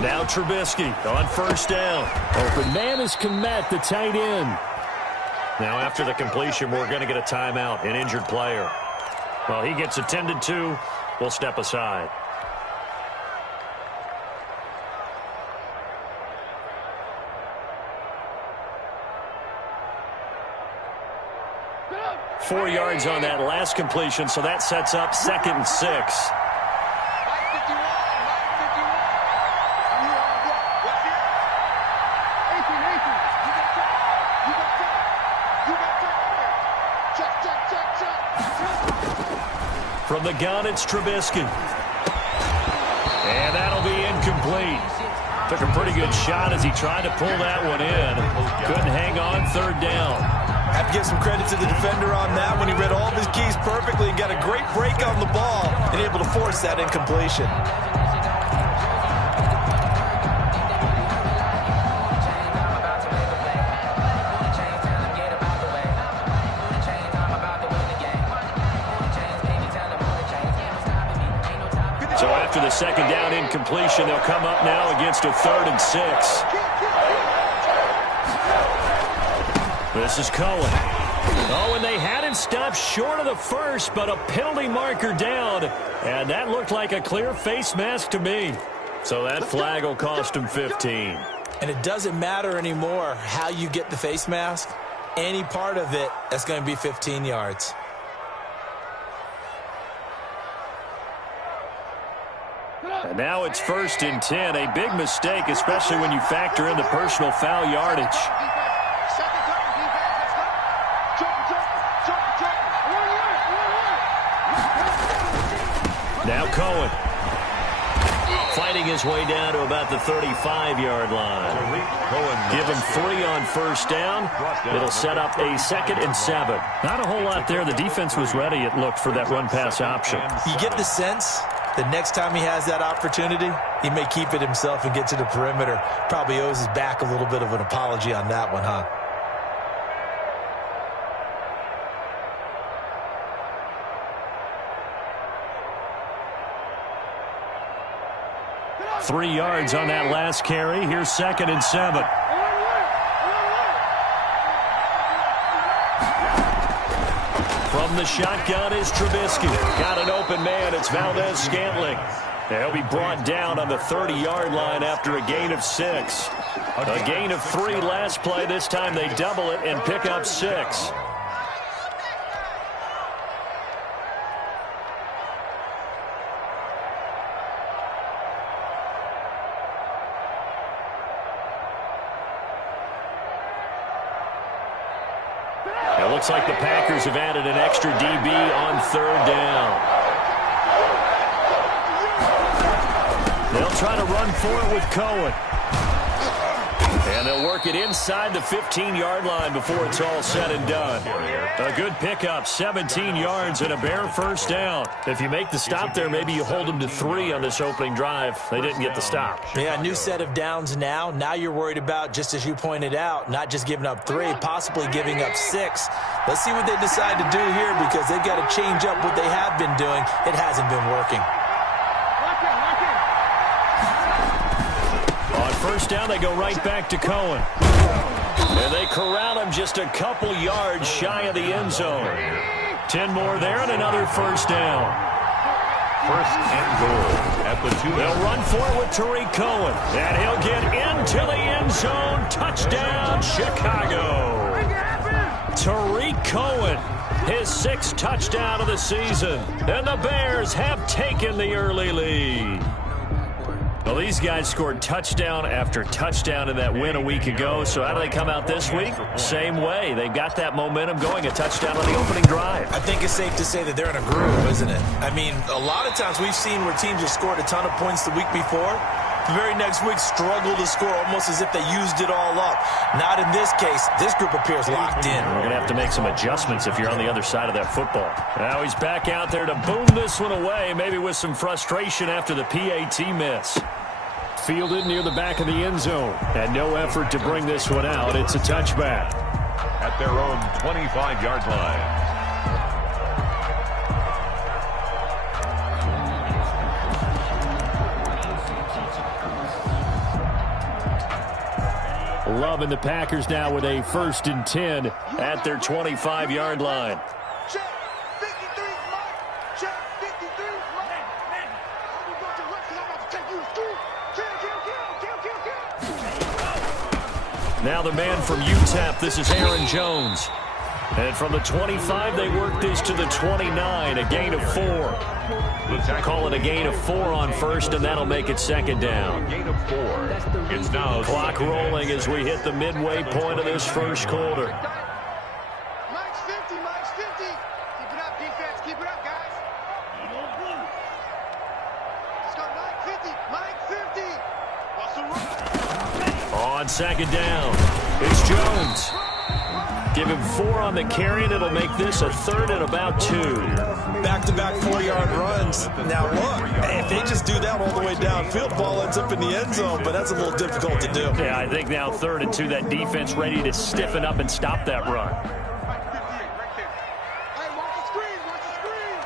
Now Trubisky on first down. Open man is Kmet, the tight end. Now after the completion, we're going to get a timeout, an injured player. Well, he gets attended to. We'll step aside. Four yards on that last completion, so that sets up 2nd and 6. From the gun, it's Trubisky. And that'll be incomplete. Took a pretty good shot as he tried to pull that one in. Couldn't hang on 3rd down. Have to give some credit to the defender on that when he read all of his keys perfectly and got a great break on the ball and able to force that incompletion. So after the 2nd down incompletion, they'll come up now against a 3rd and 6. This is Cohen. Oh, and they had him stopped short of the first, but a penalty marker down. And that looked like a clear face mask to me. So that flag will cost him 15. And it doesn't matter anymore how you get the face mask. Any part of it, that's going to be 15 yards. And now it's 1st and 10. A big mistake, especially when you factor in the personal foul yardage. Now Cohen. Fighting his way down to about the 35-yard line. Give him 3 on first down. It'll set up a 2nd and 7. Not a whole lot there. The defense was ready, it looked, for that run-pass option. You get the sense the next time he has that opportunity, he may keep it himself and get to the perimeter. Probably owes his back a little bit of an apology on that one, huh? Three yards on that last carry. Here's 2nd and 7. From the shotgun is Trubisky. Got an open man. It's Valdez-Scantling. He'll be brought down on the 30-yard line after a gain of 6. A gain of 3 last play. This time they double it and pick up 6. It looks like the Packers have added an extra DB on 3rd down. They'll try to run for it with Cohen. And they'll work it inside the 15-yard line before it's all said and done. A good pickup, 17 yards and a bare first down. If you make the stop there, maybe you hold them to 3 on this opening drive. They didn't get the stop. Yeah, a new set of downs now. Now you're worried about, just as you pointed out, not just giving up 3, possibly giving up 6. Let's see what they decide to do here because they've got to change up what they have been doing. It hasn't been working. On first down, they go right back to Cohen. And they corral him just a couple yards shy of the end zone. 10 more there and another first down. 1st and goal at the 2. They'll run for it with Tariq Cohen. And he'll get into the end zone. Touchdown, Chicago. Tariq Cohen, his 6th touchdown of the season. And the Bears have taken the early lead. Well, these guys scored touchdown after touchdown in that win a week ago. So how do they come out this week? Same way. They've got that momentum going, a touchdown on the opening drive. I think it's safe to say that they're in a groove, isn't it? I mean, a lot of times we've seen where teams have scored a ton of points the week before. The very next week struggle to score almost as if they used it all up. Not in this case. This group appears locked in. We're going to have to make some adjustments if you're on the other side of that football. Now he's back out there to boom this one away, maybe with some frustration after the PAT miss. Fielded near the back of the end zone. And no effort to bring this one out. It's a touchback. At their own 25-yard line. Love and the Packers now with a 1st and 10 at their 25-yard line. Now the man from UTEP, this is Aaron Jones. And from the 25, they work this to the 29, a gain of 4. Call it a gain of 4 on 1st, and that'll make it 2nd down. Gain of 4. It's now clock rolling as we hit the midway point of this 1st quarter. Mike's 50, Mike's 50. Keep it up, defense. Keep it up, guys. Let's go, Mike 50, Mike 50. Russell run. On 2nd down, it's Jones. Give him 4 on the carry, and it'll make this a 3rd and about 2. Back-to-back 4-yard runs. Now, look, if they just do that all the way downfield, ball ends up in the end zone, but that's a little difficult to do. Yeah, I think now 3rd and 2, that defense ready to stiffen up and stop that run. Hey, watch the screen, watch the screen.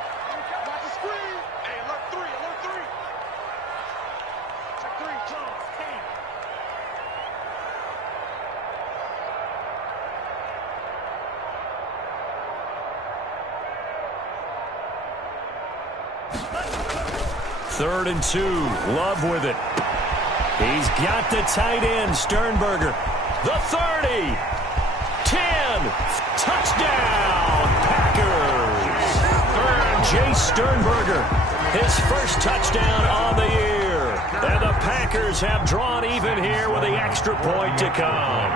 Watch the screen. Hey, alert 3, alert 3. Check 3, Jones. Third and 2. Love with it. He's got the tight end, Sternberger. The 30. 10. Touchdown, Packers. Jace Sternberger, his 1st touchdown on the year. And the Packers have drawn even here with the extra point to come.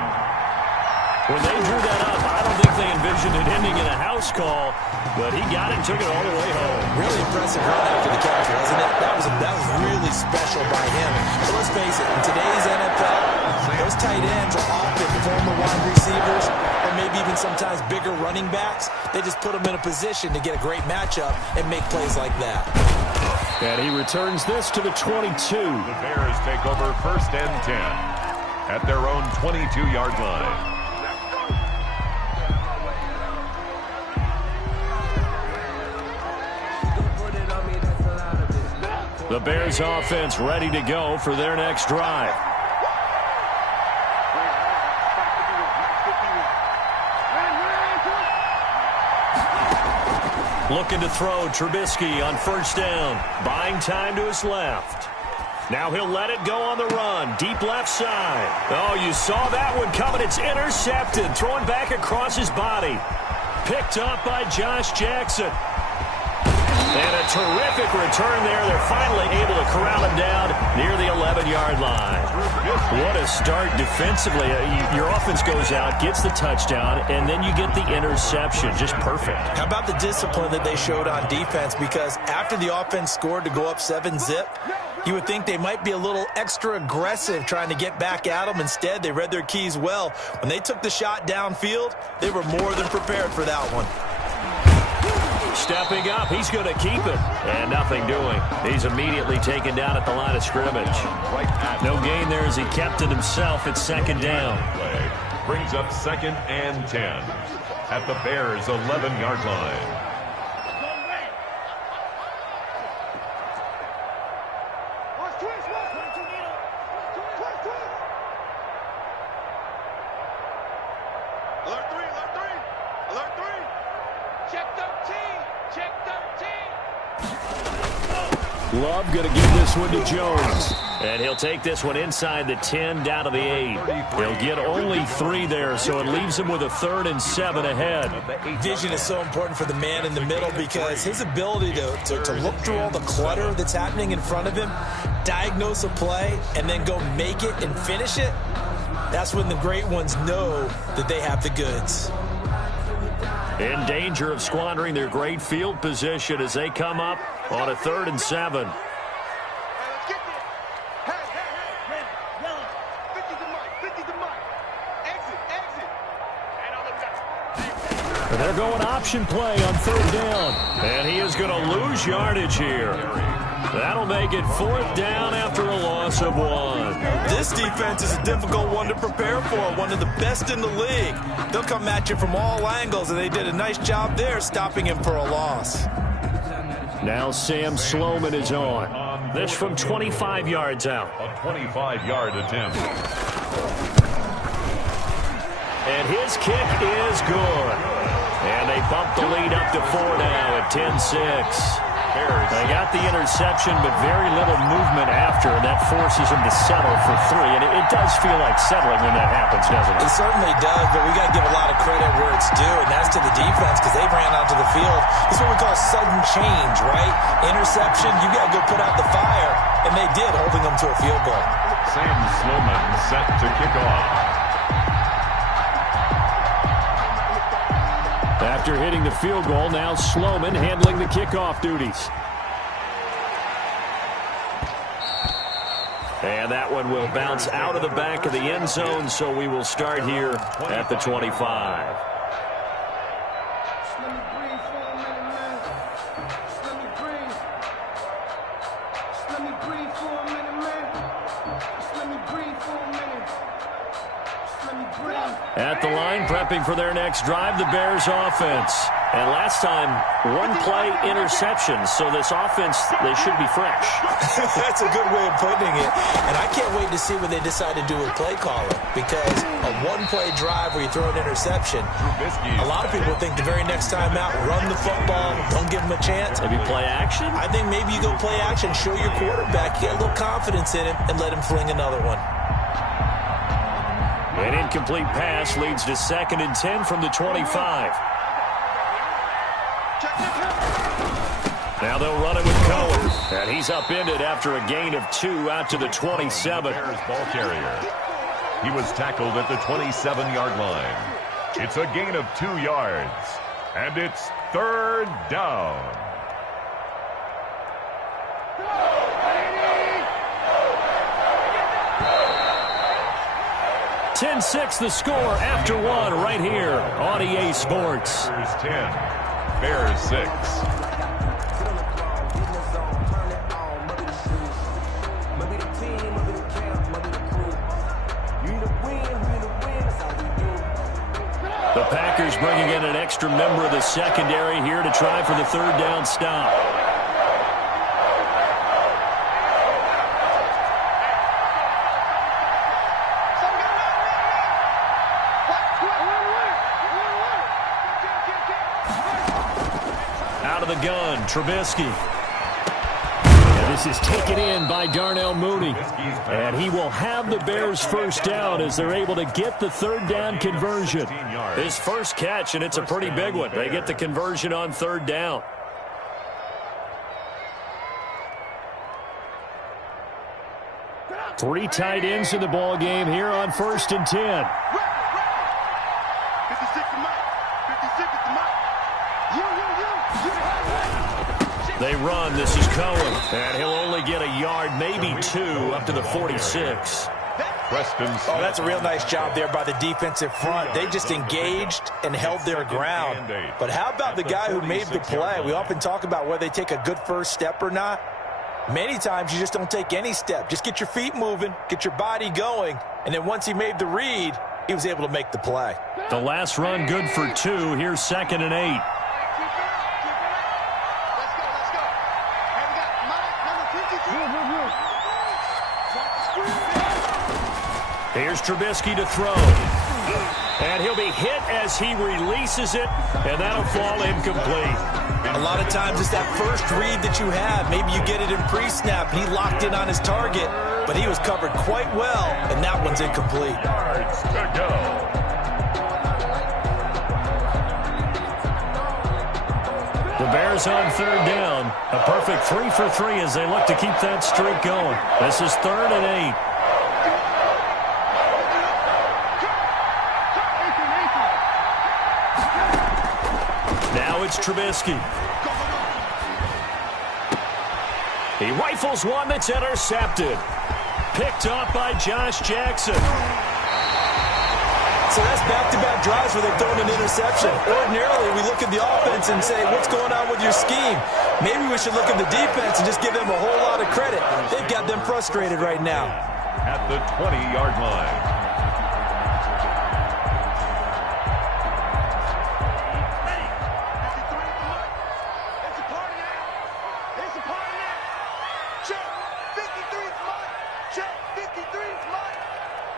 When they drew that up, I don't think they envisioned it ending in a house call, but he got it and took it all the way home. Really impressive run after the catch, wasn't it? That was really special by him. But let's face it, in today's NFL, those tight ends are often former wide receivers or maybe even sometimes bigger running backs. They just put them in a position to get a great matchup and make plays like that. And he returns this to the 22. The Bears take over 1st and 10 at their own 22-yard line. The Bears offense ready to go for their next drive. Looking to throw, Trubisky on 1st down. Buying time to his left. Now he'll let it go on the run. Deep left side. Oh, you saw that one coming. It's intercepted. Thrown back across his body. Picked up by Josh Jackson. And a terrific return there. They're finally able to corral him down near the 11-yard line. What a start defensively. Your offense goes out, gets the touchdown, and then you get the interception. Just perfect. How about the discipline that they showed on defense? Because after the offense scored to go up 7-zip, you would think they might be a little extra aggressive trying to get back at them. Instead, they read their keys well. When they took the shot downfield, they were more than prepared for that one. Stepping up, he's going to keep it. And nothing doing. He's immediately taken down at the line of scrimmage. No gain there as he kept it himself at 2nd down. Play brings up 2nd and 10 at the Bears' 11-yard line. Love going to give this one to Jones. And he'll take this one inside the 10 down to the 8. He'll get only 3 there, so it leaves him with a 3rd and 7 ahead. Vision is so important for the man in the middle because his ability to look through all the clutter that's happening in front of him, diagnose a play, and then go make it and finish it, that's when the great ones know that they have the goods. In danger of squandering their great field position as they come up on a 3rd and 7. And they're going option play on 3rd down. And he is going to lose yardage here. That'll make it 4th down after a loss of 1. This defense is a difficult one to prepare for, one of the best in the league. They'll come at you from all angles, and they did a nice job there stopping him for a loss. Now Sam Sloman is on. This from 25 yards out. A 25-yard attempt. And his kick is good. And they bump the lead up to 4 now at 10-6. They got the interception, but very little movement after, and that forces them to settle for 3. And it does feel like settling when that happens, doesn't it? It certainly does, but we got to give a lot of credit where it's due, and that's to the defense because they ran onto the field. This is what we call sudden change, right? Interception, you got to go put out the fire, and they did, holding them to a field goal. Sam Sloman set to kick off. After hitting the field goal, now Sloman handling the kickoff duties. And that one will bounce out of the back of the end zone, so we will start here at the 25. At the line, prepping for their next drive, the Bears offense. And last time, one-play interception, so this offense, they should be fresh. That's a good way of putting it. And I can't wait to see what they decide to do with play calling, because a one-play drive where you throw an interception, a lot of people think the very next time out, run the football, don't give them a chance. Maybe play action? I think maybe you go play action, show your quarterback, you get a little confidence in him, and let him fling another one. An incomplete pass leads to 2nd and 10 from the 25. Now they'll run it with Cohen. And he's upended after a gain of 2 out to the 27. Bears ball carrier. He was tackled at the 27-yard line. It's a gain of 2 yards. And it's 3rd down. 10-6 the score after 1 right here on EA Sports. Bears 10, Bears 6. The Packers bringing in an extra member of the secondary here to try for the 3rd down stop. The gun, Trubisky. And this is taken in by Darnell Mooney. And he will have the Bears' first down as they're able to get the 3rd down conversion. His first catch, and it's a pretty big one. They get the conversion on 3rd down. Three tight ends in the ball game here on 1st and 10. They run. This is Cohen. And he'll only get a yard, maybe 2, up to the 46. Oh, that's a real nice job there by the defensive front. They just engaged and held their ground. But how about the guy who made the play? We often talk about whether they take a good first step or not. Many times you just don't take any step. Just get your feet moving, get your body going, and then once he made the read, he was able to make the play. The last run good for 2. Here's 2nd and 8. Here's Trubisky to throw. And he'll be hit as he releases it, and that'll fall incomplete. A lot of times it's that first read that you have. Maybe you get it in pre-snap. He locked in on his target, but he was covered quite well, and that one's incomplete. Yards to go. The Bears on 3rd down. A perfect 3 for 3 as they look to keep that streak going. This is 3rd and 8. Now it's Trubisky. He rifles one that's intercepted. Picked up by Josh Jackson. So that's back-to-back drives where they've thrown an interception. Ordinarily, we look at the offense and say, what's going on with your scheme? Maybe we should look at the defense and just give them a whole lot of credit. They've got them frustrated right now. At the 20-yard line.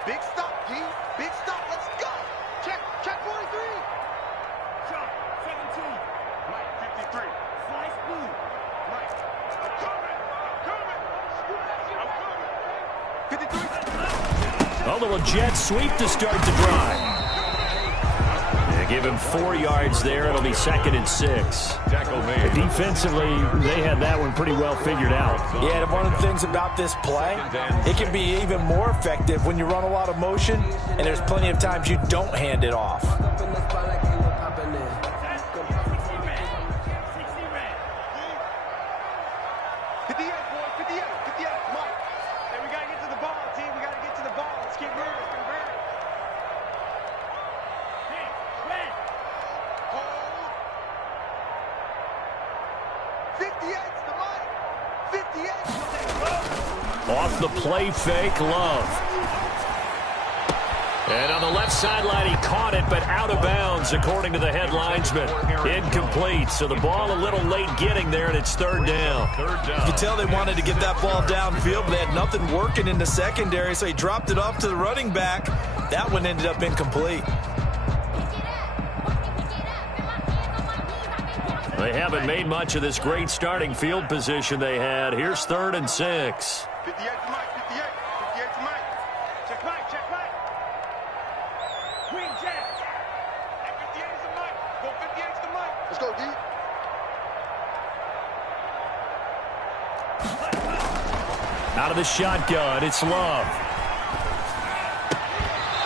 Big stop, G. Big stop. Let's go. Check. A little jet sweep to start the drive. They give him 4 yards there. It'll be 2nd and 6. Tackle made. Defensively, they had that one pretty well figured out. Yeah, and one of the things about this play, it can be even more effective when you run a lot of motion, and there's plenty of times you don't hand it off. Off the play fake, Love. And on the left sideline, he caught it, but out of bounds, according to the head linesman. Incomplete, so the ball a little late getting there, and it's 3rd down. You can tell they wanted to get that ball downfield, but they had nothing working in the secondary, so he dropped it off to the running back. That one ended up incomplete. They haven't made much of this great starting field position they had. Here's 3rd and 6. 58 to Mike, 58. 58 to Mike. Check Mike, check Mike. Queen Jack. And 58 is to Mike. Go 58 to Mike. Let's go, D. Out of the shotgun, it's Love.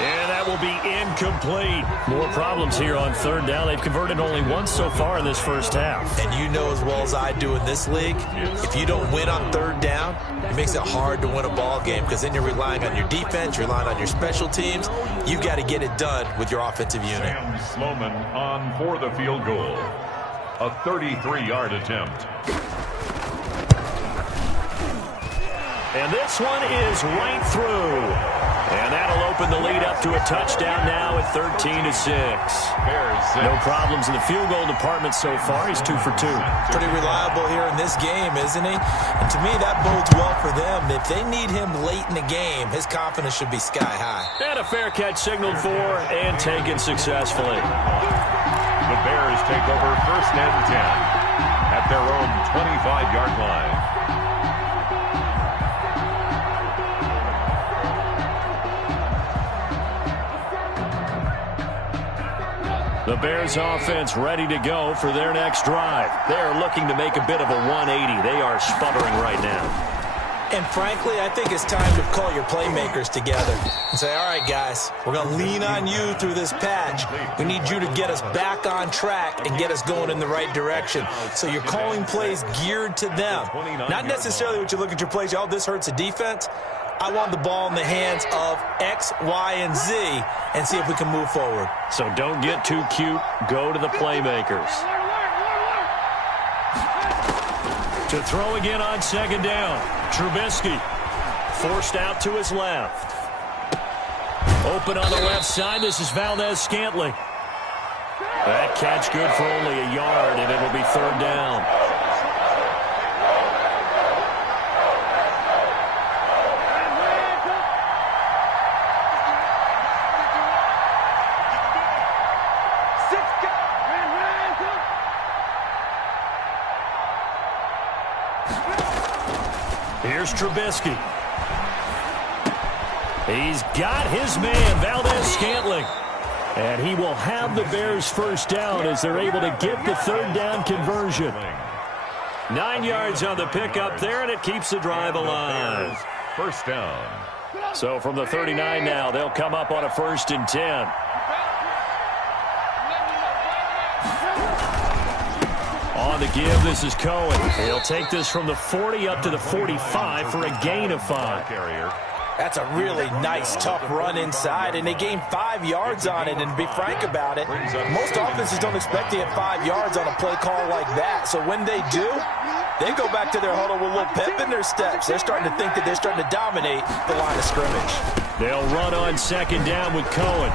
And that will be incomplete. More problems here on 3rd down. They've converted only once so far in this first half. And you know as well as I do in this league, if you don't win on 3rd down, it makes it hard to win a ball game because then you're relying on your defense, you're relying on your special teams. You've got to get it done with your offensive unit. Sam Sloman on for the field goal. A 33-yard attempt. And this one is right through. And that'll open the lead up to a touchdown now at 13 to 6. Bears 6. No problems in the field goal department so far. He's 2 for 2. Pretty reliable here in this game, isn't he? And to me, that bodes well for them. If they need him late in the game, his confidence should be sky high. And a fair catch signaled for and taken successfully. The Bears take over 1st and 10 at their own 25-yard line. The Bears offense ready to go for their next drive. They're looking to make a bit of a 180. They are sputtering right now. And frankly, I think it's time to call your playmakers together and say, all right, guys, we're going to lean on you through this patch. We need you to get us back on track and get us going in the right direction. So you're calling plays geared to them. Not necessarily what you look at your plays, oh, this hurts the defense. I want the ball in the hands of X, Y, and Z and see if we can move forward. So don't get too cute. Go to the playmakers. To throw again on 2nd down. Trubisky forced out to his left. Open on the left side. This is Valdez-Scantling. That catch good for only a yard, and it'll be 3rd down. Here's Trubisky. He's got his man, Valdez-Scantling. And he will have the Bears' 1st down as they're able to get the 3rd down conversion. 9 yards on the pickup there, and it keeps the drive alive. 1st down. So from the 39 now, they'll come up on a 1st and 10. On the give, this is Cohen. He'll take this from the 40 up to the 45 for a gain of 5. That's a really nice, tough run inside, and they gained 5 yards on it. And to be frank about it, most offenses don't expect to get 5 yards on a play call like that. So when they do, they go back to their huddle with a little pep in their steps. They're starting to think that they're starting to dominate the line of scrimmage. They'll run on 2nd down with Cohen.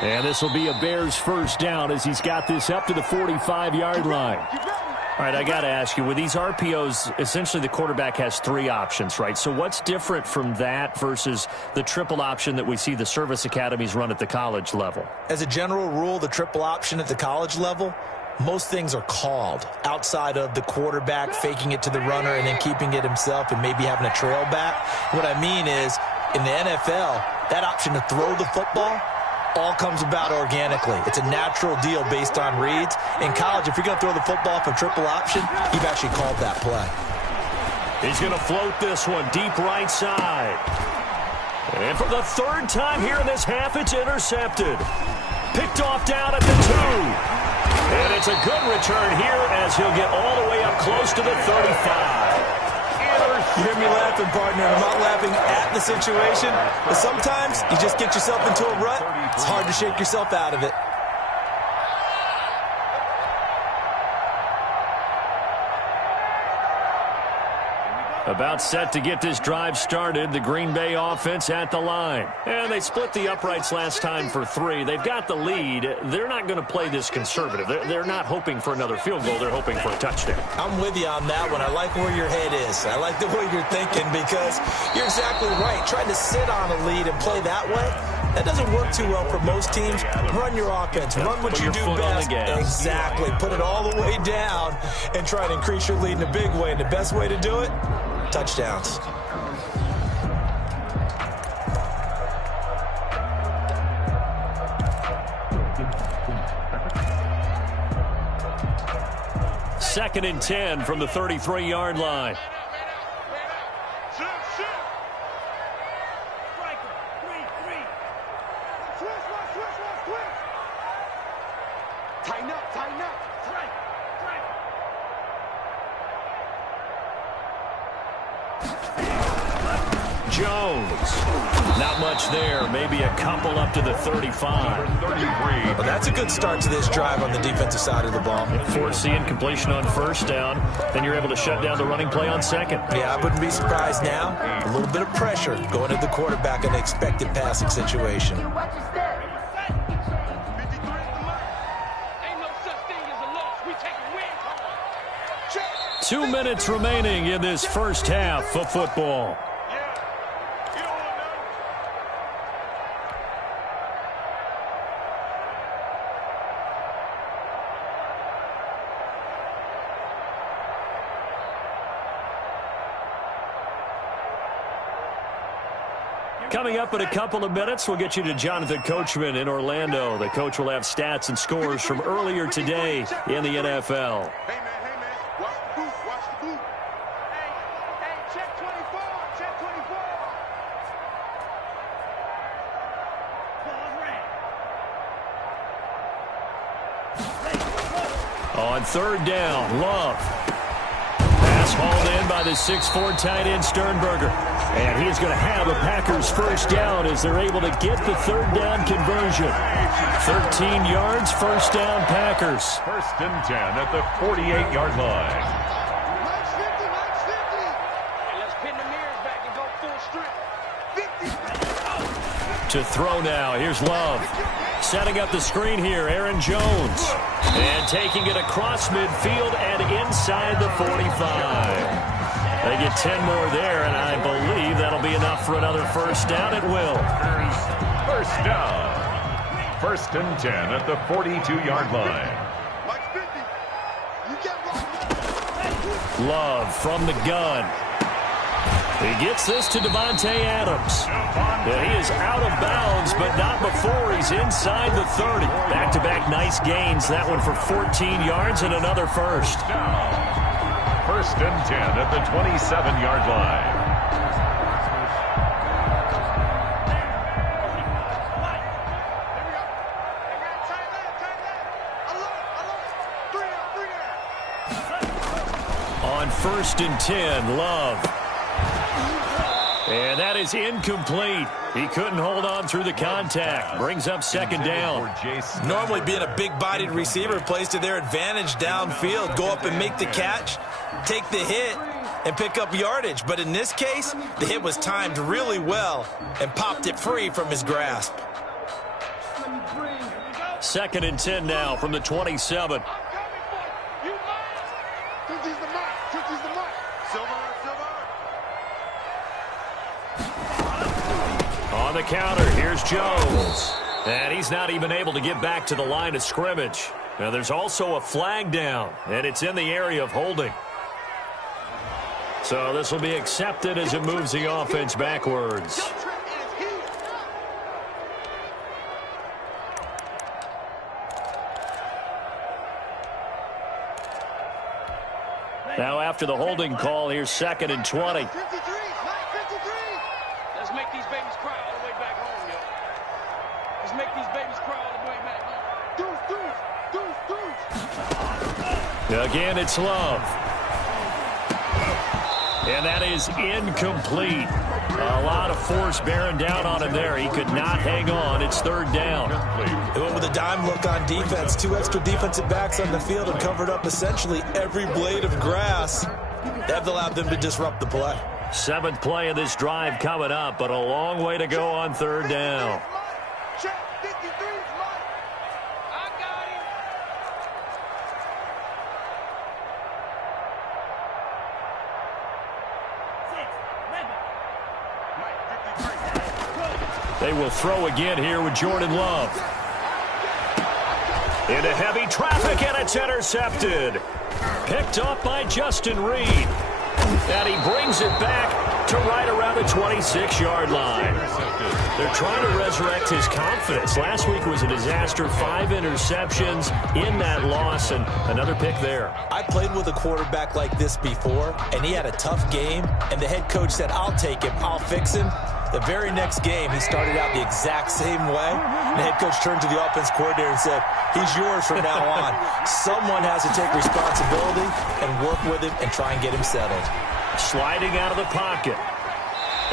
And this will be a Bears 1st down as he's got this up to the 45-yard line. All right, I got to ask you, with these RPOs, essentially the quarterback has 3 options, right? So what's different from that versus the triple option that we see the service academies run at the college level? As a general rule, the triple option at the college level, most things are called outside of the quarterback faking it to the runner and then keeping it himself and maybe having a trail back. What I mean is, in the NFL, that option to throw the football all comes about organically. It's a natural deal based on reads. In college, if you're going to throw the football for triple option, you've actually called that play. He's going to float this one deep right side. And for the third time here in this half, it's intercepted. Picked off down at the 2. And it's a good return here as he'll get all the way up close to the 35. You hear me laughing, partner. I'm not laughing at the situation, but sometimes you just get yourself into a rut. It's hard to shake yourself out of it. About set to get this drive started, the Green Bay offense at the line. And they split the uprights last time for 3. They've got the lead. They're not going to play this conservative. They're not hoping for another field goal. They're hoping for a touchdown. I'm with you on that one. I like where your head is. I like the way you're thinking because you're exactly right. Trying to sit on a lead and play that way, that doesn't work too well for most teams. Run your offense. Run what you do best. Exactly. Put it all the way down and try to increase your lead in a big way. And the best way to do it, touchdowns. Second and 10 from the 33-yard line. Tighten up, tighten up. Jones. Not much there. Maybe a couple up to the 35. Well, that's a good start to this drive on the defensive side of the ball. Forcing completion on first down. Then you're able to shut down the running play on second. Yeah, I wouldn't be surprised now. A little bit of pressure going to the quarterback in an expected passing situation. 53 at the mic. Ain't no such thing as a loss. We take a win. Come on. Check. 2 minutes remaining in this first half of football. Coming up in a couple of minutes, we'll get you to Jonathan Coachman in Orlando. The coach will have stats and scores from earlier today in the NFL. Hey, man, watch the boot, watch the boot. Hey, check 24, check 24. On third down, Love. Pass hauled in by the 6'4" tight end Sternberger. And he is going to have a Packers first down as they're able to get the third down conversion. 13 yards, first down Packers. First and 10 at the 48-yard line. Nice 50, nice 50. And let's pin the mirrors back and go full strip. 50. To throw now, here's Love. Setting up the screen here, Aaron Jones. And taking it across midfield and inside the 45. They get 10 more there, and I believe that'll be enough for another first down. It will. First down. First and 10 at the 42-yard line. Like 50. You get one. Love from the gun. He gets this to Devontae Adams. And he is out of bounds, but not before he's inside the 30. Back-to-back nice gains. That one for 14 yards and another first. First and 10 at the 27-yard line. On first and 10, Love. And that is incomplete. He couldn't hold on through the contact. Brings up second down. Normally being a big-bodied receiver plays to their advantage downfield. Go up and make the catch, take the hit, and pick up yardage. But in this case, the hit was timed really well and popped it free from his grasp. Second and 10 now from the 27. On the counter, here's Jones. And he's not even able to get back to the line of scrimmage. Now there's also a flag down, and it's in the area of holding. So this will be accepted as it moves the offense backwards. Now after the holding call, here's 2nd and 20. Let's make these babies cry all the way back home, yo. Let's make these babies cry all the way back home. Again, it's Love. And that is incomplete. A lot of force bearing down on him there. He could not hang on. It's 3rd down. They went with a dime look on defense. 2 extra defensive backs on the field and covered up essentially every blade of grass. That allowed them to disrupt the play. 7th play of this drive coming up, but a long way to go on 3rd down. They will throw again here with Jordan Love. Into heavy traffic, and it's intercepted. Picked up by Justin Reed. And he brings it back to right around the 26-yard line. They're trying to resurrect his confidence. Last week was a disaster. 5 interceptions in that loss, and another pick there. I played with a quarterback like this before, and he had a tough game, and the head coach said, I'll take him, I'll fix him. The very next game, he started out the exact same way. And the head coach turned to the offense coordinator and said, he's yours from now on. Someone has to take responsibility and work with him and try and get him settled. Sliding out of the pocket.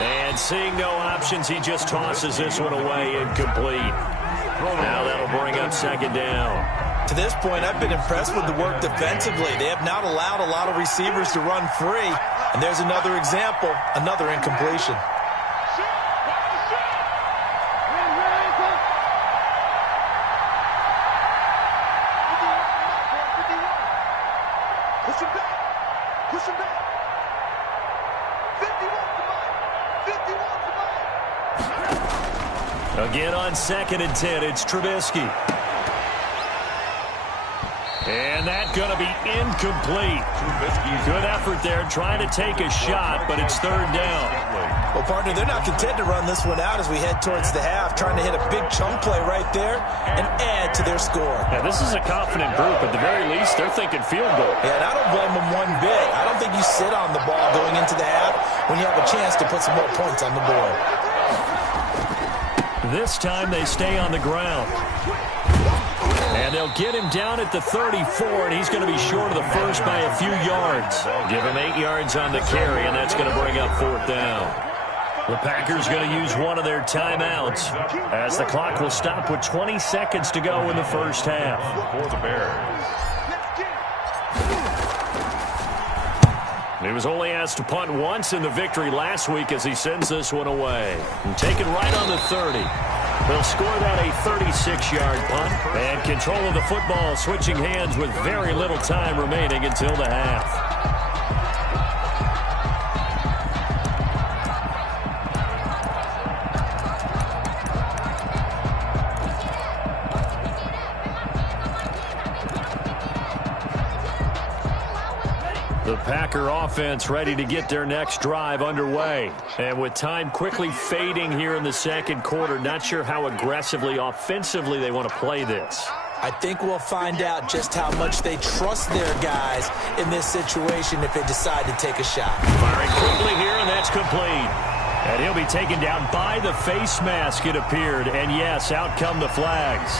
And seeing no options, he just tosses this one away, incomplete. Now that'll bring up 2nd down. To this point, I've been impressed with the work defensively. They have not allowed a lot of receivers to run free. And there's another example, another incompletion. Push him back. 51 to Mike. Again on 2nd and 10, it's Trubisky. And that's going to be incomplete. Good effort there, trying to take a shot, but it's 3rd down. Well, partner, they're not content to run this one out as we head towards the half, trying to hit a big chunk play right there and add to their score. Yeah, this is a confident group. At the very least, they're thinking field goal. Yeah, and I don't blame them one bit. I don't think you sit on the ball going into the half when you have a chance to put some more points on the board. This time they stay on the ground. And they'll get him down at the 34, and he's going to be short of the first by a few yards. Give him 8 yards on the carry, and that's going to bring up 4th down. The Packers going to use one of their timeouts as the clock will stop with 20 seconds to go in the first half. For the Bears. He was only asked to punt once in the victory last week as he sends this one away. And taken right on the 30. They'll score that a 36-yard punt. And control of the football switching hands with very little time remaining until the half. The Packer offense ready to get their next drive underway. And with time quickly fading here in the 2nd quarter, not sure how aggressively, offensively they want to play this. I think we'll find out just how much they trust their guys in this situation if they decide to take a shot. Firing quickly here, and that's complete. And he'll be taken down by the face mask, it appeared. And yes, out come the flags.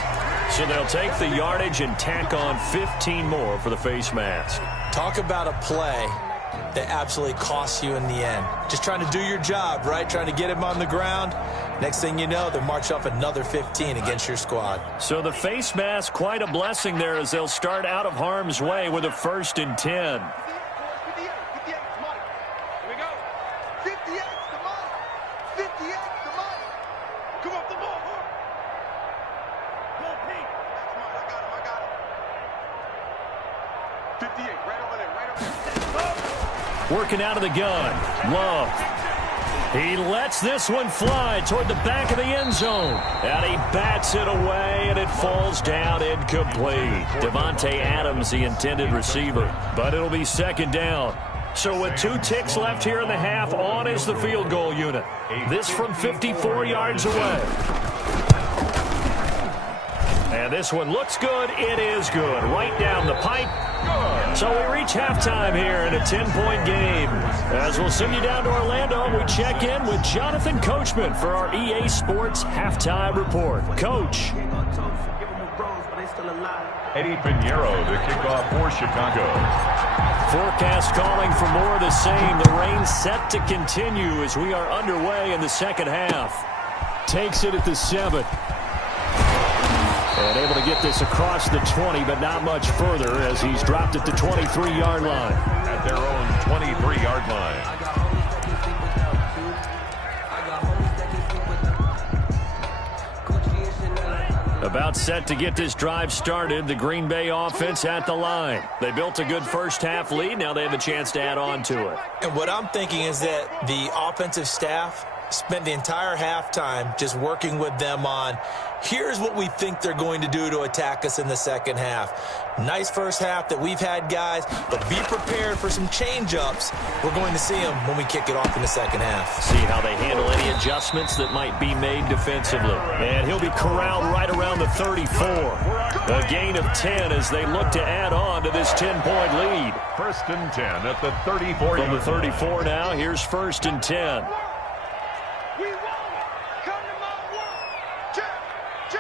So they'll take the yardage and tack on 15 more for the face mask. Talk about a play that absolutely costs you in the end. Just trying to do your job, right? Trying to get him on the ground. Next thing you know, they'll march off another 15 against your squad. So the face mask, quite a blessing there as they'll start out of harm's way with a 1st and 10. 58 to Mike. Here we go. 58 to Mike. 58 to Mike. Come off the ball. Go, Pete. That's mine. I got him. 58, right over there, right over there. Working out of the gun. Love. He lets this one fly toward the back of the end zone. And he bats it away, and it falls down incomplete. Devontae Adams, the intended receiver. But it'll be second down. So with 2 ticks left here in the half, on is the field goal unit. This from 54 yards away. And this one looks good. It is good. Right down the pipe. So we reach halftime here in a 10-point game. As we'll send you down to Orlando, we check in with Jonathan Coachman for our EA Sports Halftime Report. Coach. Eddie Pinheiro, the kickoff for Chicago. Forecast calling for more of the same. The rain set to continue as we are underway in the second half. Takes it at the 7. And able to get this across the 20, but not much further as he's dropped at the 23-yard line. At their own 23-yard line. About set to get this drive started. The Green Bay offense at the line. They built a good first-half lead. Now they have a chance to add on to it. And what I'm thinking is that the offensive staff spent the entire halftime just working with them on, here's what we think they're going to do to attack us in the second half. Nice first half that we've had, guys, but be prepared for some change-ups. We're going to see them when we kick it off in the second half. See how they handle any adjustments that might be made defensively. And he'll be corralled right around the 34. A gain of 10 as they look to add on to this 10-point lead. 1st and 10 at the 34. From the 34 now, here's 1st and 10. We won. Come to my one. Check. Kill.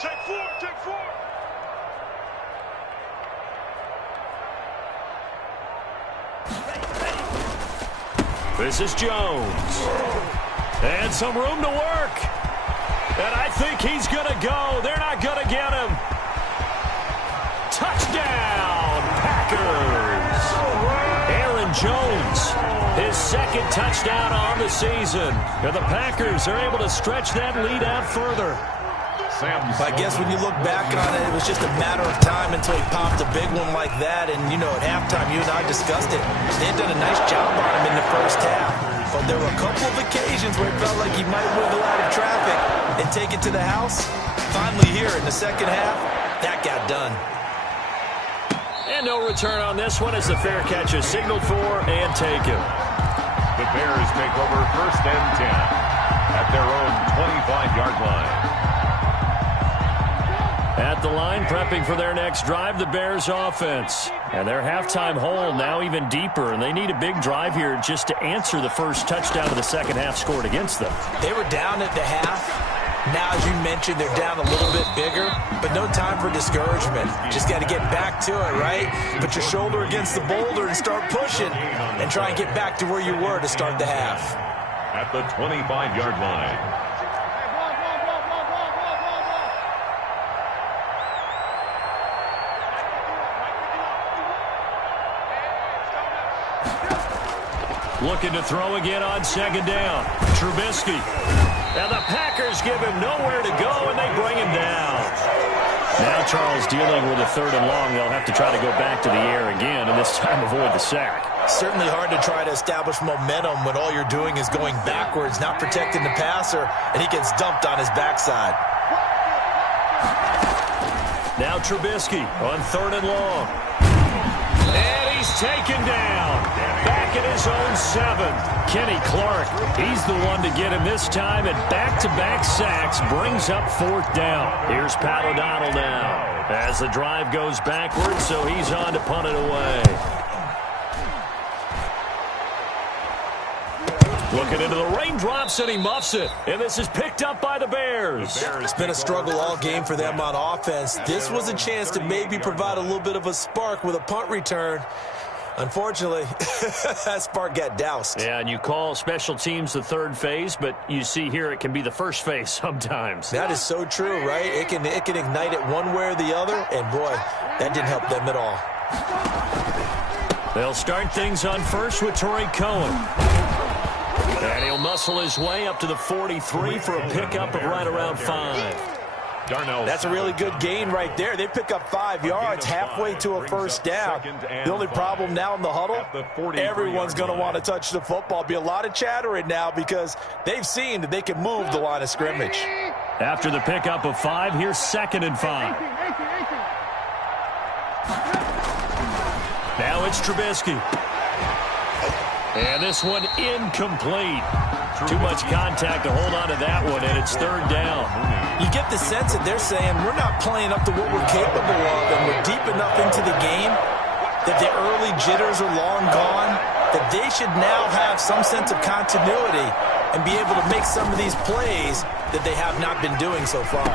Take 4. This is Jones. And some room to work. And I think he's going to go. They're not going to get him. Touchdown, Packers. Aaron Jones, his second touchdown on the season. And the Packers are able to stretch that lead out further. I guess when you look back on it, it was just a matter of time until he popped a big one like that. And, you know, at halftime, you and I discussed it. They had done a nice job on him in the first half. But there were a couple of occasions where it felt like he might wiggle out of traffic and take it to the house. Finally here in the second half, that got done. And no return on this one as the fair catch is signaled for and taken. The Bears take over 1st and 10 at their own 25-yard line. At the line, prepping for their next drive, the Bears offense. And their halftime hole now even deeper, and they need a big drive here just to answer the first touchdown of the second half scored against them. They were down at the half. Now, as you mentioned, they're down a little bit bigger, but no time for discouragement. Just got to get back to it, right? Put your shoulder against the boulder and start pushing and try and get back to where you were to start the half. At the 25-yard line. Looking to throw again on second down. Trubisky. And the Packers give him nowhere to go, and they bring him down. Now Charles dealing with a 3rd and long. They'll have to try to go back to the air again, and this time avoid the sack. Certainly hard to try to establish momentum when all you're doing is going backwards, not protecting the passer, and he gets dumped on his backside. Now Trubisky on 3rd and long. And he's taken down. Back at his own 7. Kenny Clark, he's the one to get him this time, and back-to-back sacks brings up 4th down. Here's Pat O'Donnell now as the drive goes backwards, so he's on to punt it away. Looking into the raindrops, and he muffs it. And this is picked up by the Bears. It's been a struggle all game for them on offense. This was a chance to maybe provide a little bit of a spark with a punt return. Unfortunately, that spark got doused. Yeah, and you call special teams the 3rd phase, but you see here it can be the 1st phase sometimes. That is so true, right? It can ignite it one way or the other, and boy, that didn't help them at all. They'll start things on first with Torrey Cohen. And he'll muscle his way up to the 43 for a pickup of right around 5. That's a really good gain right there. They pick up 5 yards halfway to a first down. The only problem now in the huddle, everyone's going to want to touch the football. Be a lot of chattering now because they've seen that they can move the line of scrimmage. After the pickup of 5, here's 2nd and 5. Now it's Trubisky. And this one incomplete. Too much contact to hold on to that one, and it's 3rd down. You get the sense that they're saying we're not playing up to what we're capable of, and we're deep enough into the game that the early jitters are long gone, that they should now have some sense of continuity and be able to make some of these plays that they have not been doing so far.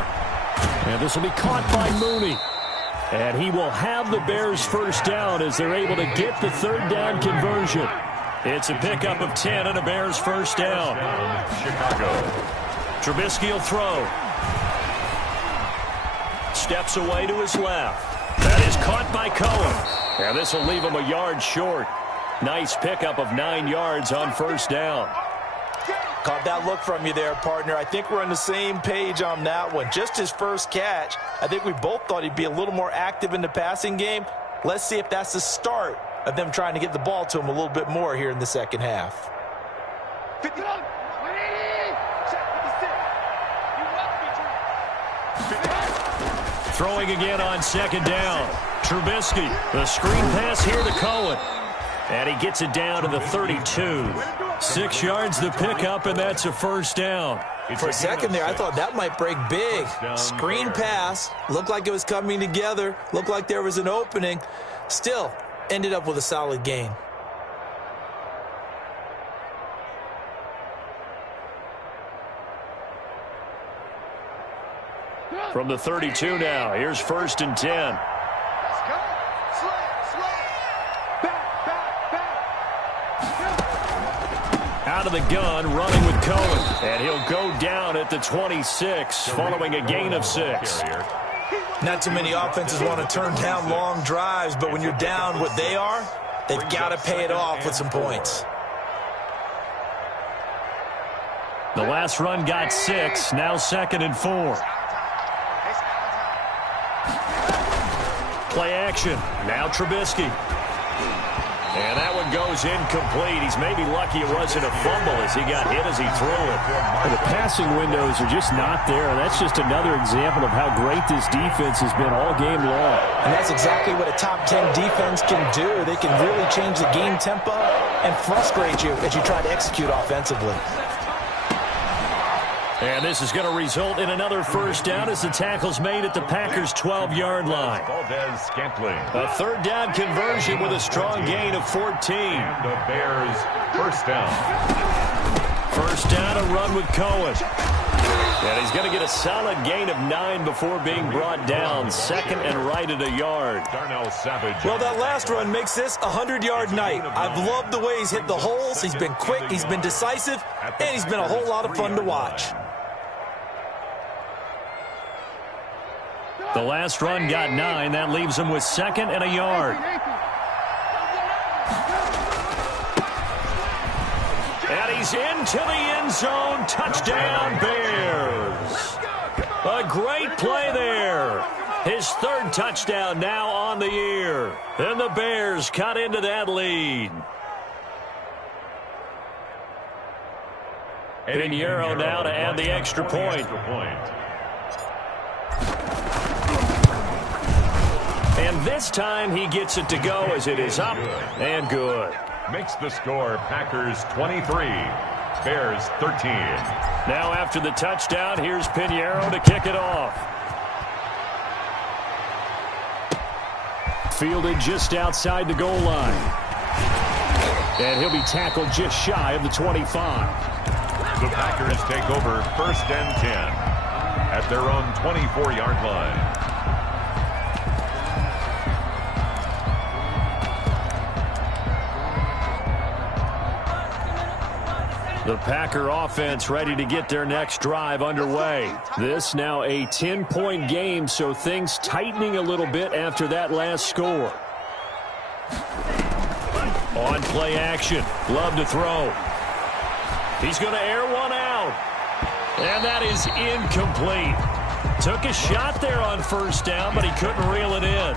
And this will be caught by Mooney. And he will have the Bears first down as they're able to get the 3rd down conversion. It's a pickup of 10 and a Bears first down. Chicago. Trubisky will throw. Steps away to his left. That is caught by Cohen. And this will leave him a yard short. Nice pickup of 9 yards on first down. Caught that look from you there, partner. I think we're on the same page on that one. Just his first catch. I think we both thought he'd be a little more active in the passing game. Let's see if that's the start of them trying to get the ball to him a little bit more here in the second half. 50. Throwing again on 2nd down. Trubisky, the screen pass here to Cohen. And he gets it down to the 32. 6 yards the pickup, and that's a first down. For a second there, I thought that might break big. Screen pass. Looked like it was coming together. Looked like there was an opening. Still, ended up with a solid gain. From the 32 now, here's 1st and 10. Let's go. Slam. Back. Out of the gun, running with Cohen. And he'll go down at the 26, following a gain of 6. Not too many offenses want to turn down long drives, but when you're down what they are, they've got to pay it off with some points. The last run got 6, now 2nd and 4. Play action. Now Trubisky. And that one goes incomplete. He's maybe lucky it wasn't a fumble as he got hit as he threw it. The passing windows are just not there. That's just another example of how great this defense has been all game long. And that's exactly what a top 10 defense can do. They can really change the game tempo and frustrate you as you try to execute offensively. And this is going to result in another first down as the tackle's made at the Packers' 12-yard line. A 3rd down conversion with a strong gain of 14. The Bears first down. First down, a run with Cohen. And he's going to get a solid gain of 9 before being brought down. 2nd and right at a yard. Well, that last run makes this a 100-yard night. I've loved the way he's hit the holes. He's been quick, he's been decisive, and he's been a whole lot of fun to watch. The last run got 9. That leaves him with 2nd and a yard. And he's into the end zone. Touchdown, Bears. A great play there. His 3rd touchdown now on the year. And the Bears cut into that lead. Pinheiro now to add the extra point. And this time he gets it to go as it is up and good. Makes the score Packers 23, Bears 13. Now after the touchdown, here's Pinheiro to kick it off. Fielded just outside the goal line. And he'll be tackled just shy of the 25. The Packers take over 1st and 10 at their own 24-yard line. The Packer offense ready to get their next drive underway. This now a 10-point game, so things tightening a little bit after that last score. On play action. Love to throw. He's going to air one out. And that is incomplete. Took a shot there on first down, but he couldn't reel it in.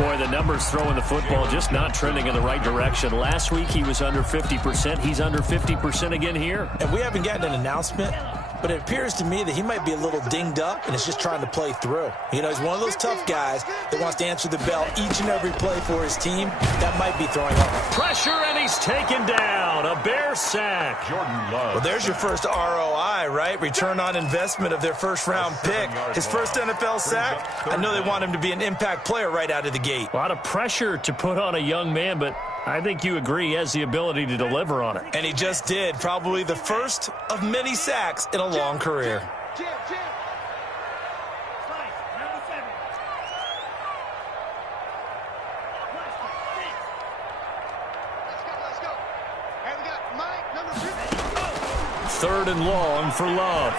Boy, the numbers throwing the football just not trending in the right direction. Last week he was under 50%. He's under 50% again here. And we haven't gotten an announcement, but it appears to me that he might be a little dinged up and is just trying to play through. You know, he's one of those tough guys that wants to answer the bell each and every play for his team. That might be throwing up. Pressure, and he's taken down. A Bear sack. Jordan Love. Well, there's your first ROI, right? Return on investment of their first-round pick. His first NFL sack. I know they want him to be an impact player right out of the gate. A lot of pressure to put on a young man, but I think you agree he has the ability to deliver on it. And he just did. Probably the first of many sacks in a long career. Jim. Let's go. And we got Mike, number 2. Third and long for Love.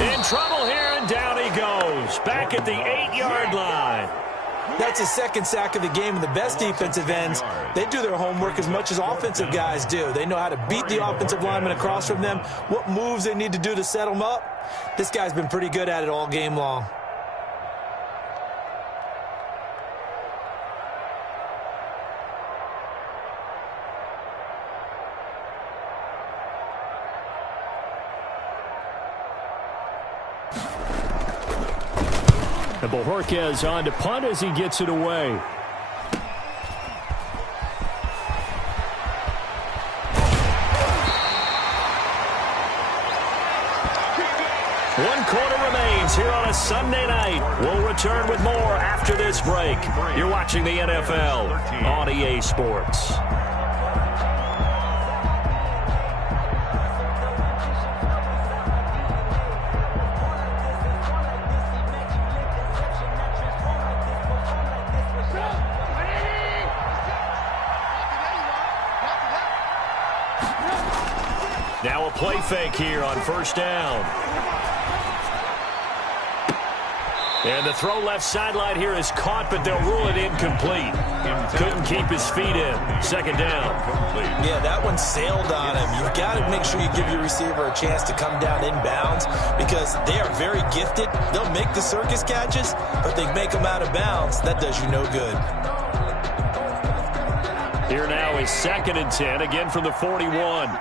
In trouble here, and down he goes. Back at the 8-yard line. That's his second sack of the game, and the best defensive ends, they do their homework as much as offensive guys do. They know how to beat the offensive lineman across from them, what moves they need to do to set them up. This guy's been pretty good at it all game long. And Bojorquez on to punt as he gets it away. One quarter remains here on a Sunday night. We'll return with more after this break. You're watching the NFL on EA Sports. Now a play fake here on first down. And the throw left sideline here is caught, but they'll rule it incomplete. Couldn't keep his feet in. Second down. Yeah, that one sailed on him. You've got to make sure you give your receiver a chance to come down inbounds because they are very gifted. They'll make the circus catches, but they make them out of bounds. That does you no good. Here now is 2nd and 10, again from the 41.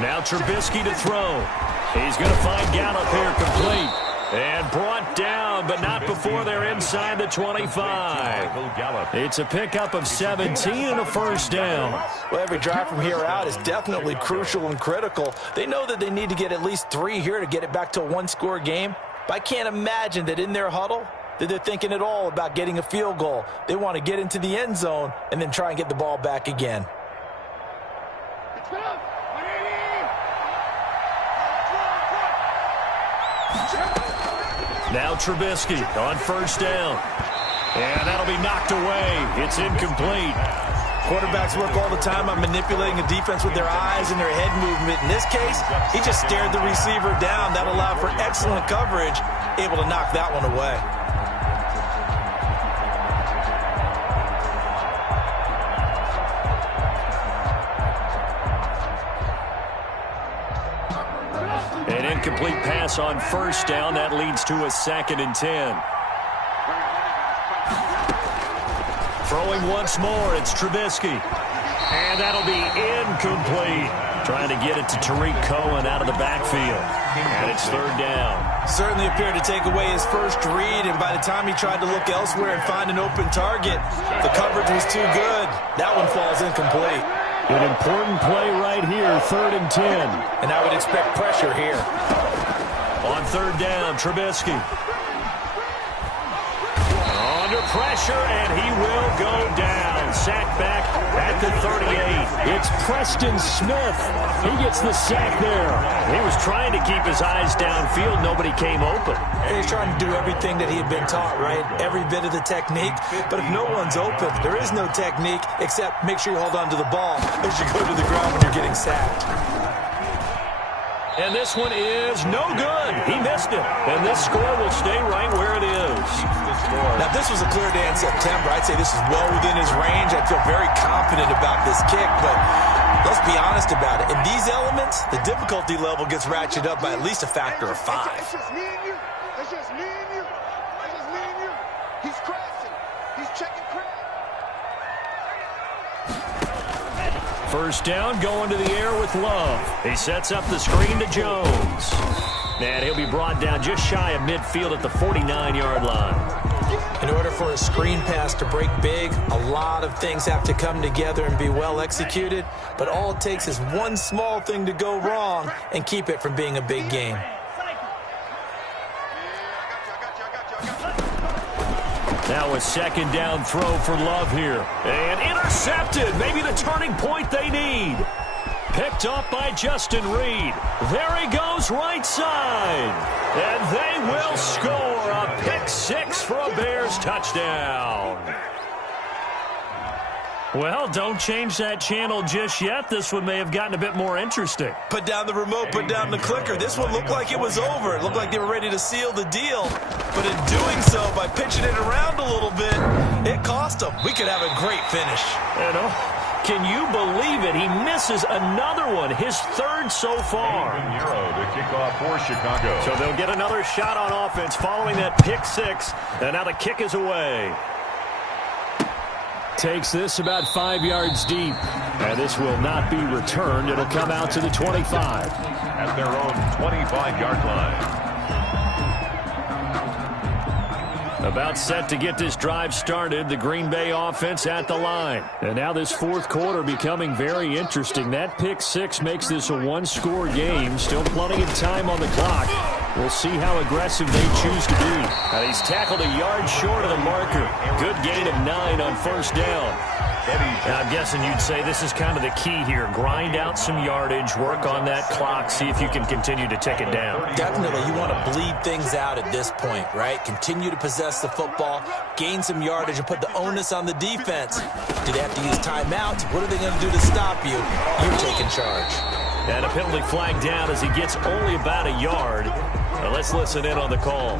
Now Trubisky to throw. He's going to find Gallup here complete. And brought down, but not before they're inside the 25. It's a pickup of 17 and a first down. Well, every drive from here out is definitely crucial and critical. They know that they need to get at least 3 here to get it back to a one-score game. But I can't imagine that in their huddle that they're thinking at all about getting a field goal. They want to get into the end zone and then try and get the ball back again. Now Trubisky on first down. And that'll be knocked away. It's incomplete. Quarterbacks work all the time on manipulating a defense with their eyes and their head movement. In this case, he just stared the receiver down. That allowed for excellent coverage, able to knock that one away. An incomplete pass on first down. That leads to a 2nd and 10. Throwing once more, it's Trubisky. And that'll be incomplete. Trying to get it to Tariq Cohen out of the backfield. And it's 3rd down. Certainly appeared to take away his first read, and by the time he tried to look elsewhere and find an open target, the coverage was too good. That one falls incomplete. An important play right here, 3rd and 10. And I would expect pressure here. On 3rd down, Trubisky. Under pressure, and he will go down. Sack back at the 38. It's Preston Smith. He gets the sack there. He was trying to keep his eyes downfield. Nobody came open. He's trying to do everything that he had been taught, right? Every bit of the technique. But if no one's open, there is no technique except make sure you hold on to the ball as you go to the ground when you're getting sacked. And this one is no good. He missed it. And this score will stay right where it is. Now, this was a clear day in September. I'd say this is well within his range. I feel very confident about this kick, but let's be honest about it. In these elements, the difficulty level gets ratcheted up by at least a factor of 5. It's just me and you. It's just me and you. It's just me and you. He's crashing. He's checking crash. First down, going to the air with Love. He sets up the screen to Jones. And he'll be brought down just shy of midfield at the 49-yard line. In order for a screen pass to break big, a lot of things have to come together and be well executed. But all it takes is one small thing to go wrong and keep it from being a big game. Now a second down throw for Love here. And intercepted. Maybe the turning point they need. Picked up by Justin Reed. There he goes right side. And they will score a pick 6 for a Bears touchdown. Well, don't change that channel just yet. This one may have gotten a bit more interesting. Put down the remote, put down the clicker. This one looked like it was over. It looked like they were ready to seal the deal. But in doing so, by pitching it around a little bit, it cost them. We could have a great finish. And can you believe it? He misses another one, his third so far. The kickoff for Chicago. So they'll get another shot on offense following that pick 6. And now the kick is away. Takes this about 5 yards deep. And this will not be returned. It'll come out to the 25. At their own 25-yard line. About set to get this drive started, the Green Bay offense at the line. And now this fourth quarter becoming very interesting. That pick 6 makes this a one-score game. Still plenty of time on the clock. We'll see how aggressive they choose to be. And he's tackled a yard short of the marker. Good gain of 9 on first down. And I'm guessing you'd say this is kind of the key here. Grind out some yardage, work on that clock, see if you can continue to tick it down. Definitely, you want to bleed things out at this point, right? Continue to possess the football, gain some yardage, and put the onus on the defense. Do they have to use timeouts? What are they going to do to stop you? You're taking charge. And a penalty flag down as he gets only about a yard. Now let's listen in on the call.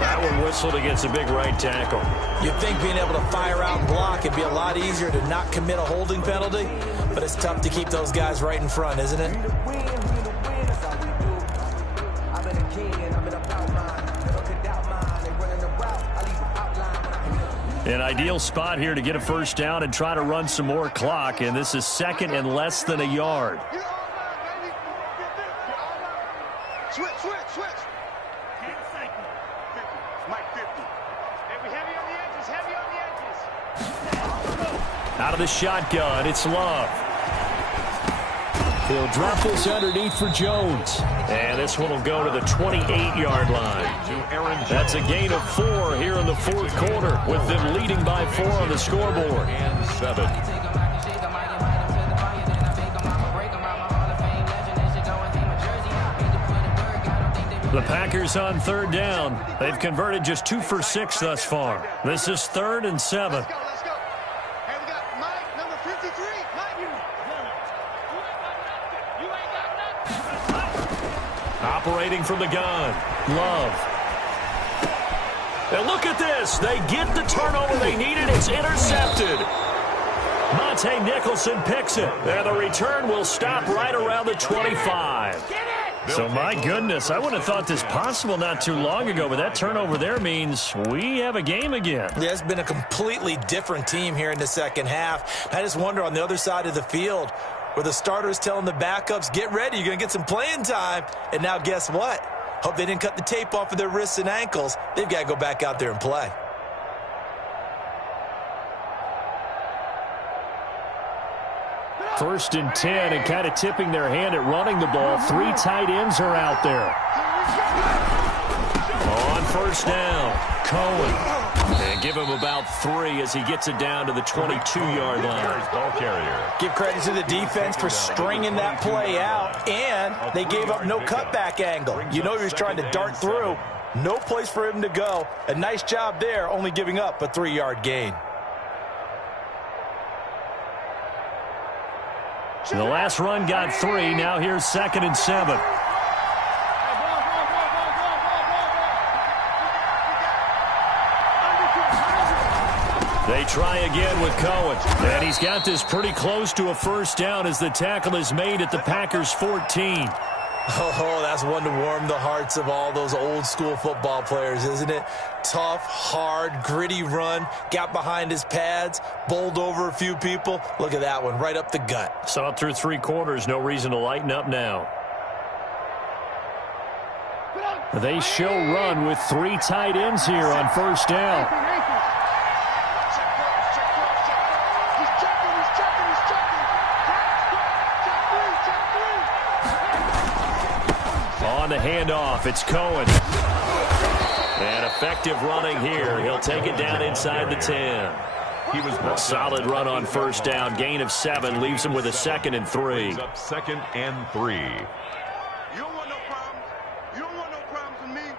That one whistled against a big right tackle. You'd think being able to fire out and block would be a lot easier to not commit a holding penalty, but it's tough to keep those guys right in front, isn't it? An ideal spot here to get a first down and try to run some more clock, and this is second and less than a yard. Switch. 10 seconds. 50. Mike 50. Hey, we heavy on the edges. Out of the shotgun, it's Love. He'll drop this underneath for Jones. And this one will go to the 28-yard line. That's a gain of 4 here in the fourth quarter, with them leading by 4 on the scoreboard. And 7. The Packers on third down. They've converted just 2 for 6 thus far. This is 3rd and 7. Let's go. Hey, we got Mike, number 53. Mike, you ain't got nothing. Operating from the gun. Love. And look at this. They get the turnover they needed. It's intercepted. Monte Nicholson picks it. And the return will stop right around the 25. So, my goodness, I wouldn't have thought this possible not too long ago, but that turnover there means we have a game again. Yeah, it's been a completely different team here in the second half. I just wonder on the other side of the field where the starters telling the backups, get ready, you're going to get some playing time. And now guess what? Hope they didn't cut the tape off of their wrists and ankles. They've got to go back out there and play. First and 10, and kind of tipping their hand at running the ball. 3 tight ends are out there. On first down, Cohen. And give him about 3 as he gets it down to the 22-yard line. Ball carrier. Give credit to the defense for stringing that play out, and they gave up no cutback angle. You know he was trying to dart through. No place for him to go. A nice job there, only giving up a 3-yard gain. The last run got 3. Now here's 2nd and 7. They try again with Cohen. And he's got this pretty close to a first down as the tackle is made at the Packers' 14. Oh, that's one to warm the hearts of all those old-school football players, isn't it? Tough, hard, gritty run, got behind his pads, bowled over a few people. Look at that one, right up the gut. Saw it through 3 quarters, no reason to lighten up now. They show run with 3 tight ends here on first down. On the handoff, it's Cohen. And effective running here. He'll take it down inside the 10. A solid run on first down. Gain of 7 leaves him with a 2nd and 3. Up 2nd and 3. You don't want no problems. You don't want no problems with me.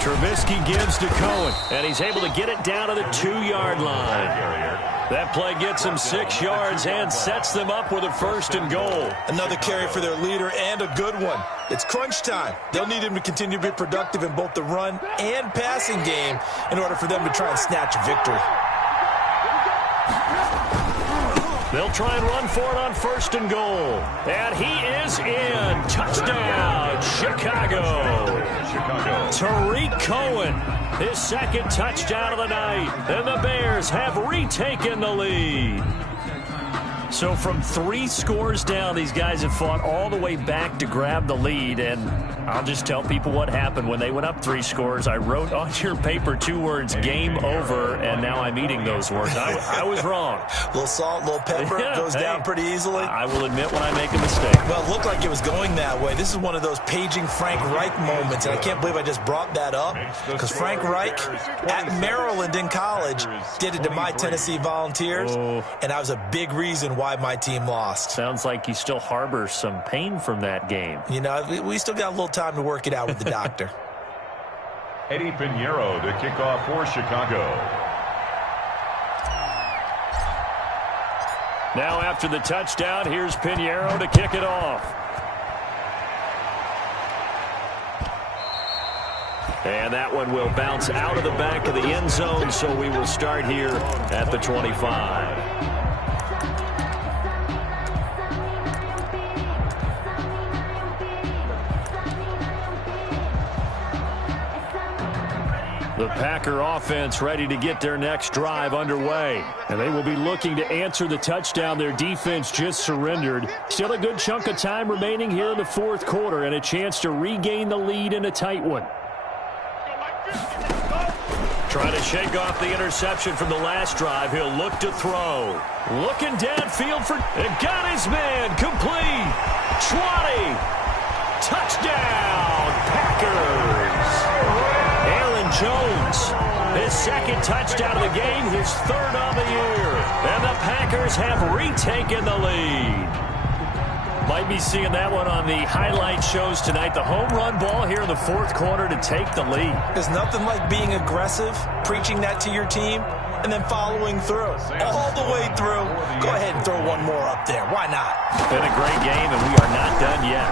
Trubisky gives to Cohen, and he's able to get it down to the 2-yard line. That play gets him 6 yards and sets them up with a 1st and goal. Another carry for their leader and a good one. It's crunch time. They'll need him to continue to be productive in both the run and passing game in order for them to try and snatch a victory. They'll try and run for it on 1st and goal. And he is in. Touchdown, Chicago. Tariq Cohen, his 2nd touchdown of the night. And the Bears have retaken the lead. So from 3 scores down, these guys have fought all the way back to grab the lead. And I'll just tell people what happened when they went up 3 scores. I wrote on your paper 2 words, game over, and now I'm eating those words. I was wrong. A little salt, a little pepper, goes down pretty easily. I will admit when I make a mistake. Well, it looked like it was going that way. This is one of those paging Frank Reich moments, and I can't believe I just brought that up because Frank Reich at Maryland in college did it to my Tennessee Volunteers, and that was a big reason why my team lost. Sounds like you still harbor some pain from that game. You know, we still got a little time to work it out with the doctor. Eddie Pinheiro to kick off for Chicago. Now after the touchdown, here's Pinheiro to kick it off. And that one will bounce out of the back of the end zone, so we will start here at the 25. The Packer offense ready to get their next drive underway. And they will be looking to answer the touchdown their defense just surrendered. Still a good chunk of time remaining here in the 4th quarter and a chance to regain the lead in a tight one. Trying to shake off the interception from the last drive. He'll look to throw. Looking downfield for... And got his man. Complete. 20. Touchdown, Packers. Jones, his 2nd touchdown of the game, his 3rd on the year. And the Packers have retaken the lead. Might be seeing that one on the highlight shows tonight. The home run ball here in the 4th quarter to take the lead. There's nothing like being aggressive, preaching that to your team, and then following through. All the way through. Go ahead and throw one more up there. Why not? Been a great game, and we are not done yet.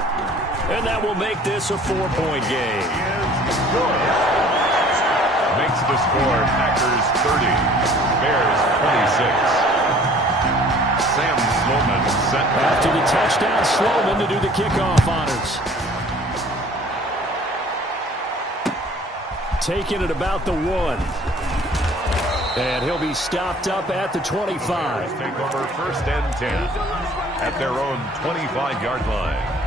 And that will make this a 4-point game. Makes the score Packers 30, Bears 26. Sam Sloman set back. After the touchdown, Sloman to do the kickoff honors. Taking it about the 1. And he'll be stopped up at the 25. Take over 1st and 10 at their own 25-yard line.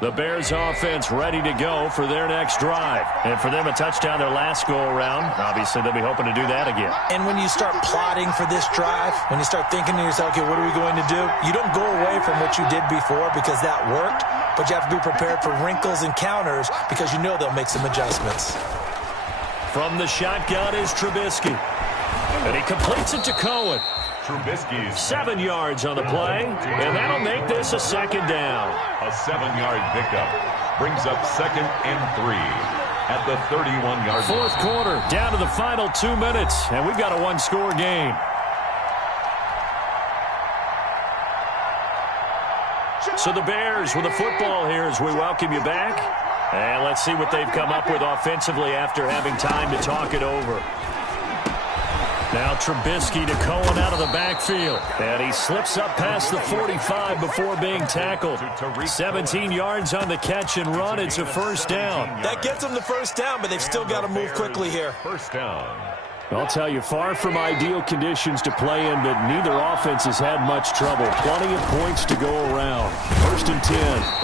The Bears offense ready to go for their next drive. And for them, a touchdown their last go-around. Obviously, they'll be hoping to do that again. And when you start plotting for this drive, when you start thinking to yourself, okay, what are we going to do? You don't go away from what you did before because that worked, but you have to be prepared for wrinkles and counters because you know they'll make some adjustments. From the shotgun is Trubisky. And he completes it to Cohen. Trubisky's 7 yards on the play, and that'll make this a second down. a 7-yard pickup brings up 2nd and 3 at the 31-yard line. Fourth quarter, down to the final 2 minutes, and we've got a one-score game. So the Bears with the football here as we welcome you back. And let's see what they've come up with offensively after having time to talk it over. Now Trubisky to Cohen out of the backfield. And he slips up past the 45 before being tackled. 17 yards on the catch and run. It's a first down. That gets them the first down, but they've still got to move quickly here. First down. I'll tell you, far from ideal conditions to play in, but neither offense has had much trouble. Plenty of points to go around. 1st and 10.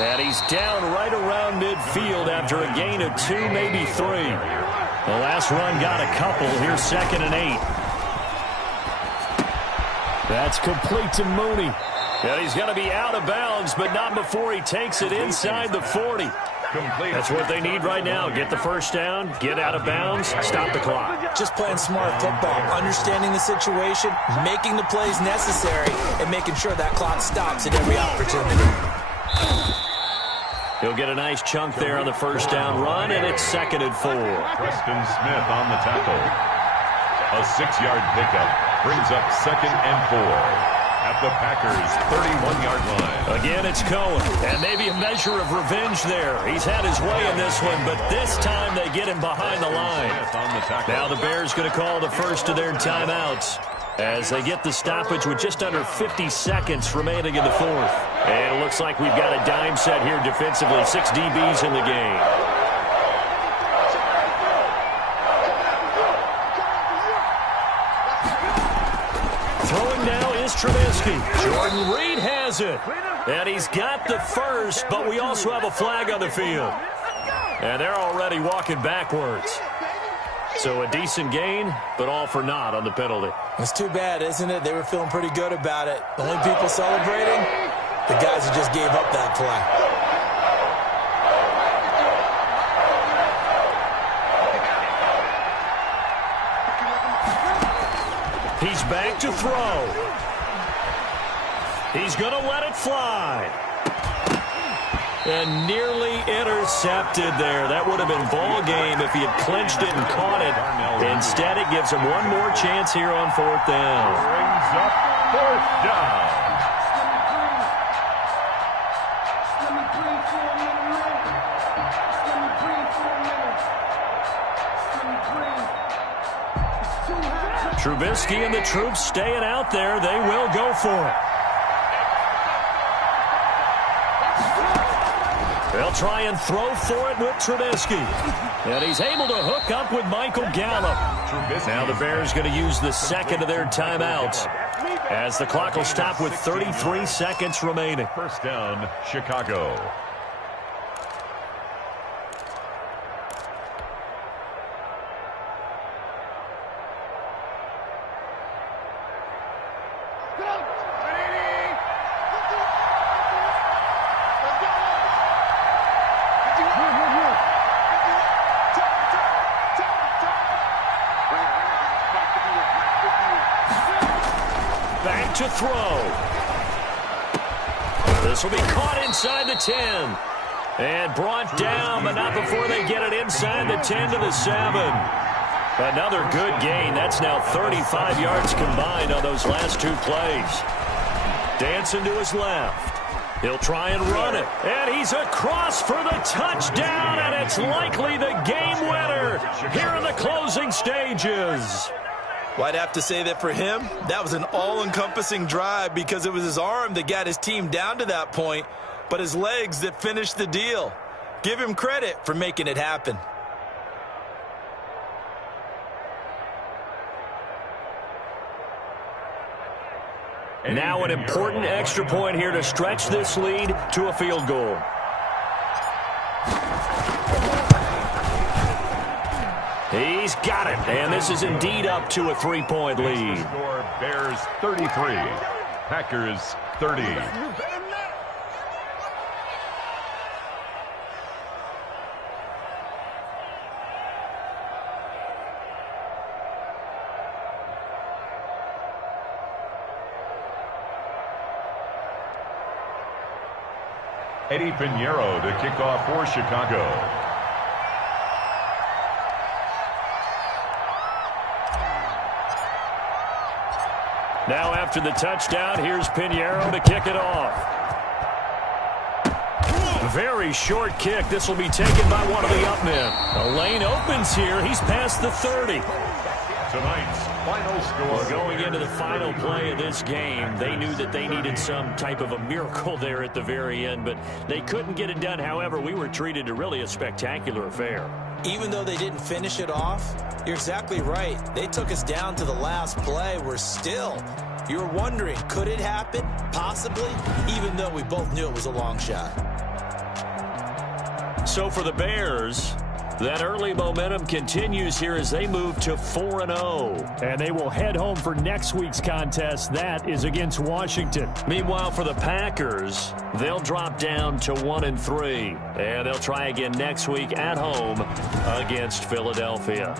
And he's down right around midfield after a gain of 2, maybe 3. The last run got a couple. Here's 2nd and 8. That's complete to Mooney. And he's going to be out of bounds, but not before he takes it inside the 40. That's what they need right now. Get the first down, get out of bounds, stop the clock. Just playing smart football, understanding the situation, making the plays necessary, and making sure that clock stops at every opportunity. He'll get a nice chunk there on the first down run, and it's 2nd and 4. Preston Smith on the tackle. A 6-yard pickup brings up 2nd and 4. At the Packers' 31-yard line. Again, it's Cohen, and maybe a measure of revenge there. He's had his way in this one, but this time they get him behind the line. Now the Bears going to call the first of their timeouts as they get the stoppage with just under 50 seconds remaining in the fourth. And it looks like we've got a dime set here defensively. 6 DBs in the game. Throwing now is Trubisky. Jordan Reed has it. And he's got the first, but we also have a flag on the field. And they're already walking backwards. So a decent gain, but all for naught on the penalty. It's too bad, isn't it? They were feeling pretty good about it. The only people celebrating, the guys who just gave up that play. He's back to throw. He's going to let it fly. And nearly intercepted there. That would have been ball game if he had clinched it and caught it. Instead, it gives him one more chance here on 4th down. Brings up 4th down. Trubisky and the troops staying out there. They will go for it. They'll try and throw for it with Trubisky. And he's able to hook up with Michael Gallup. Now the Bears going to use the second of their timeouts as the clock will stop with 33 seconds remaining. First down, Chicago. Back to throw. This will be caught inside the 10. And brought down, but not before they get it inside the 10 to the 7. Another good gain. That's now 35 yards combined on those last 2 plays. Dancing to his left. He'll try and run it. And he's across for the touchdown, and it's likely the game winner here in the closing stages. Well, I'd have to say that for him, that was an all-encompassing drive because it was his arm that got his team down to that point, but his legs that finished the deal. Give him credit for making it happen. Now an important extra point here to stretch this lead to a field goal. He's got it, and this is indeed up to a 3-point lead. Score Bears 33, Packers 30. Eddie Pinheiro to kick off for Chicago. Now after the touchdown, here's Pinheiro to kick it off. Very short kick. This will be taken by one of the up men. The lane opens here. He's past the 30. Tonight's final score. Going into the final play of this game, they knew that they needed some type of a miracle there at the very end, but they couldn't get it done. However, we were treated to really a spectacular affair. Even though they didn't finish it off, you're exactly right. They took us down to the last play. You were wondering, could it happen? Possibly, even though we both knew it was a long shot. So for the Bears, that early momentum continues here as they move to 4-0. And they will head home for next week's contest. That is against Washington. Meanwhile, for the Packers, they'll drop down to 1-3. And they'll try again next week at home against Philadelphia.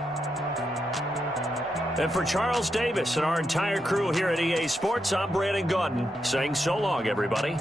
And for Charles Davis and our entire crew here at EA Sports, I'm Brandon Gaudin saying so long, everybody.